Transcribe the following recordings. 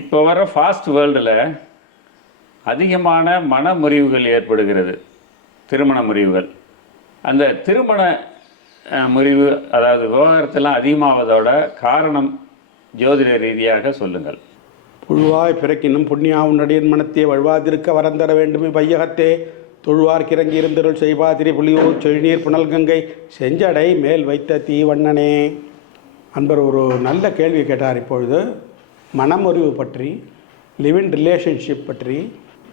இப்போ வர ஃபாஸ்ட் வேர்ல்டில் அதிகமான மன முறிவுகள் ஏற்படுகிறது. திருமண முறிவுகள். அந்த திருமண முறிவு அதாவது விவகாரத்தெல்லாம் அதிகமாவதோட காரணம் ஜோதிட ரீதியாக சொல்லுங்கள். புழுவாய் பிறக்கினும் புண்ணியா உன்னடியின் மனத்தை வழுவாதிருக்க வரந்தர வேண்டுமே பையகத்தே தொழுவார் கிறங்கி இருந்தருள் செய்வாதிரி புலியூர் செழுநீர் புனல் கங்கை. செஞ்சடை மேல் வைத்த தீவண்ணனே. அன்பர் ஒரு நல்ல கேள்வி கேட்டார் இப்பொழுது. மனமுறிவு பற்றி லிவின் ரிலேஷன்ஷிப் பற்றி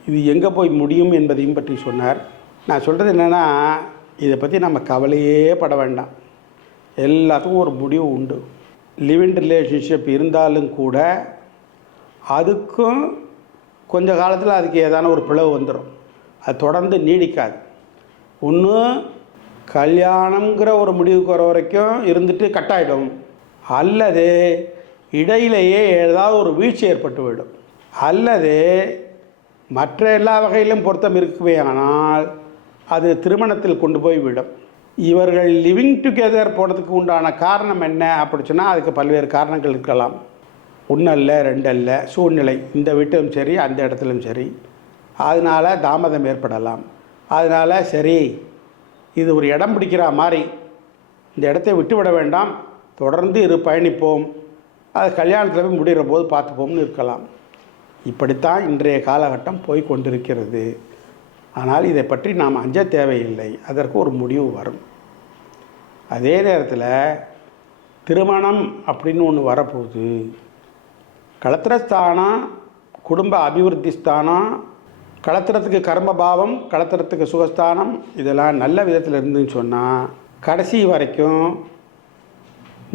இது எங்கே போய் முடியும் என்பதையும் பற்றி சொன்னார். நான் சொல்கிறது என்னென்னா இதை பற்றி நம்ம கவலையே பட வேண்டாம். எல்லாத்துக்கும் ஒரு முடிவு உண்டு. லிவின் ரிலேஷன்ஷிப் இருந்தாலும் கூட அதுக்கும் கொஞ்ச காலத்தில் அதுக்கு ஏதான ஒரு பிளவு வந்துடும் அது தொடர்ந்து நீடிக்காது. ஒன்று கல்யாணங்கிற ஒரு முடிவுக்கு வர வரைக்கும் இருந்துட்டு கட்டாயிடும் அல்லது இடையிலேயே ஏதாவது ஒரு வீழ்ச்சி ஏற்பட்டுவிடும் அல்லது மற்ற எல்லா வகையிலும் பொருத்தம் இருக்குமே ஆனால் அது திருமணத்தில் கொண்டு போய் விடும். இவர்கள் லிவிங் டுகெதர் போனதுக்கு உண்டான காரணம் என்ன அப்படி சொன்னால் அதுக்கு பல்வேறு காரணங்கள் இருக்கலாம். ஒன்றல்ல ரெண்டல்ல சூழ்நிலை. இந்த வீட்டிலும் சரி அந்த இடத்துலையும் சரி. அதனால் தாமதம் ஏற்படலாம். அதனால் சரி இது ஒரு இடம் பிடிக்கிற மாதிரி. இந்த இடத்தை விட்டுவிட வேண்டாம். தொடர்ந்து இரு பயணிப்போம். அது கல்யாணத்தில் போய் முடிகிற போது பார்த்துப்போம்னு இருக்கலாம். இப்படித்தான் இன்றைய காலகட்டம் போய் கொண்டிருக்கிறது. ஆனால் இதை பற்றி நாம் அஞ்ச தேவையில்லை. அதற்கு ஒரு முடிவு வரும். அதே நேரத்தில் திருமணம் அப்படின்னு ஒன்று வரப்போகுது. களத்திரஸ்தானம் குடும்ப அபிவிருத்தி ஸ்தானம் களத்திரத்துக்கு கர்மபாவம் களத்திரத்துக்கு சுகஸ்தானம் இதெல்லாம் நல்ல விதத்தில் இருந்துன்னு சொன்னால் கடைசி வரைக்கும்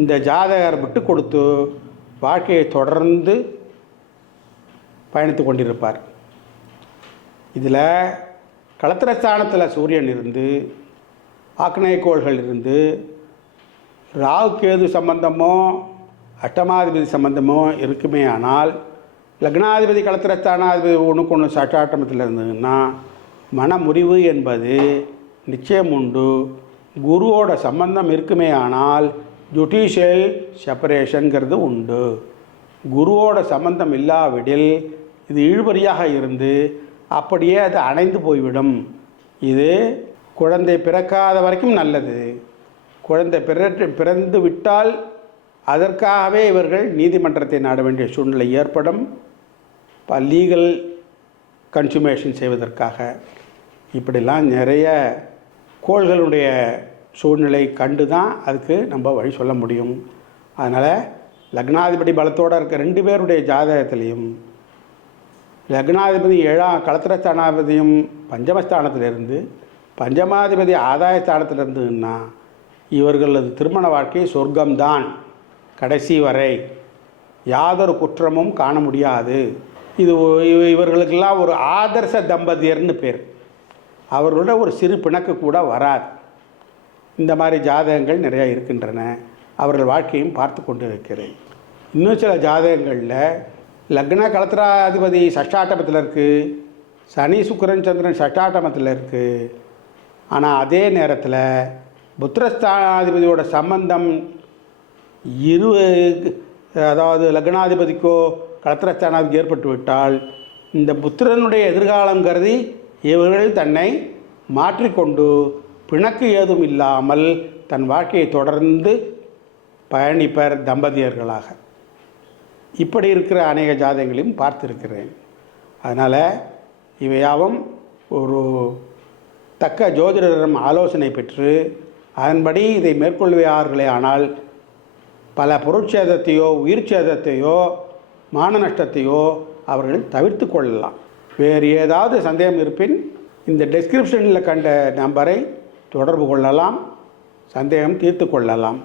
இந்த ஜாதகர் விட்டு கொடுத்து வாழ்க்கையை தொடர்ந்து பயணித்து கொண்டிருப்பார். இதில் களத்திரஸ்தானத்தில் சூரியன் இருந்து ஆக்னேயக்கோள்கள் இருந்து ராகு கேது சம்பந்தமோ அஷ்டமாதிபதி சம்பந்தமோ இருக்குமே ஆனால் லக்னாதிபதி களத்திரஸ்தானாதிபதி ஒன்றுக்கு ஒன்று சட்டாட்டமத்தில் இருந்ததுன்னா மனமுறிவு என்பது நிச்சயம் உண்டு. குருவோட சம்பந்தம் இருக்குமே ஆனால் ஜுடிஷியல் செப்பரேஷனுங்கிறது உண்டு. குருவோட சம்பந்தம் இல்லாவிடில் இது இழுபறியாக இருந்து அப்படியே அது அணைந்து போய்விடும். இது குழந்தை பிறக்காத வரைக்கும் நல்லது. குழந்தை பிறற்று பிறந்து விட்டால் அதற்காகவே இவர்கள் நீதிமன்றத்தை நாட வேண்டிய சூழ்நிலை ஏற்படும். லீகல் கன்சுமேஷன் செய்வதற்காக. இப்படிலாம் நிறைய கோள்களுடைய சூழ்நிலை கண்டு தான் அதுக்கு நம்ம வழி சொல்ல முடியும். அதனால் லக்னாதிபதி பலத்தோடு இருக்க ரெண்டு பேருடைய ஜாதகத்திலையும் லக்னாதிபதி ஏழாம் கலத்திரஸ்தானாதிபதியும் பஞ்சமஸ்தானத்திலிருந்து பஞ்சமாதிபதி ஆதாயஸ்தானத்திலிருந்துன்னா இவர்களது திருமண வாழ்க்கை சொர்க்கம்தான். கடைசி வரை யாதொரு குற்றமும் காண முடியாது. இது இவர்களுக்கெல்லாம் ஒரு ஆதர்ச தம்பதியர்னு பேர். அவர்களோட ஒரு சிறு பிணக்கு கூட வராது. இந்த மாதிரி ஜாதகங்கள் நிறையா இருக்கின்றன. அவர்கள் வாழ்க்கையும் பார்த்து கொண்டு இருக்கிறேன் இன்னும் சில ஜாதகங்களில் லக்ன கலத்திராதிபதி சஷ்டாட்டமத்தில் இருக்குது சனி சுக்கரன் சந்திரன் சஷ்டாட்டமத்தில் இருக்குது ஆனால் அதே நேரத்தில் புத்திரஸ்தானாதிபதியோட சம்பந்தம் இரு அதாவது லக்னாதிபதிக்கோ கலத்திரஸ்தானாதிபதி ஏற்பட்டு விட்டால் இந்த புத்திரனுடைய எதிர்காலம் கருதி இவர்கள் தன்னை மாற்றிக்கொண்டு பிணக்கு ஏதும் இல்லாமல் தன் வாழ்க்கையை தொடர்ந்து பயணிப்பர் தம்பதியர்களாக. இப்படி இருக்கிற அநேக ஜாதகங்களையும் பார்த்திருக்கிறேன். அதனால் இவையாவும் ஒரு தக்க ஜோதிடரிடம் ஆலோசனை பெற்று அதன்படி இதை மேற்கொள்வார்களே ஆனால் பல பொருட்சேதத்தையோ உயிர் சேதத்தையோ மான நஷ்டத்தையோ அவர்கள் தவிர்த்து கொள்ளலாம். வேறு ஏதாவது சந்தேகம் இருப்பின் இந்த டெஸ்கிரிப்ஷனில் கண்ட நம்பரை தொடர்பு கொள்ளலாம் சந்தேகம் தீர்த்து கொள்ளலாம்.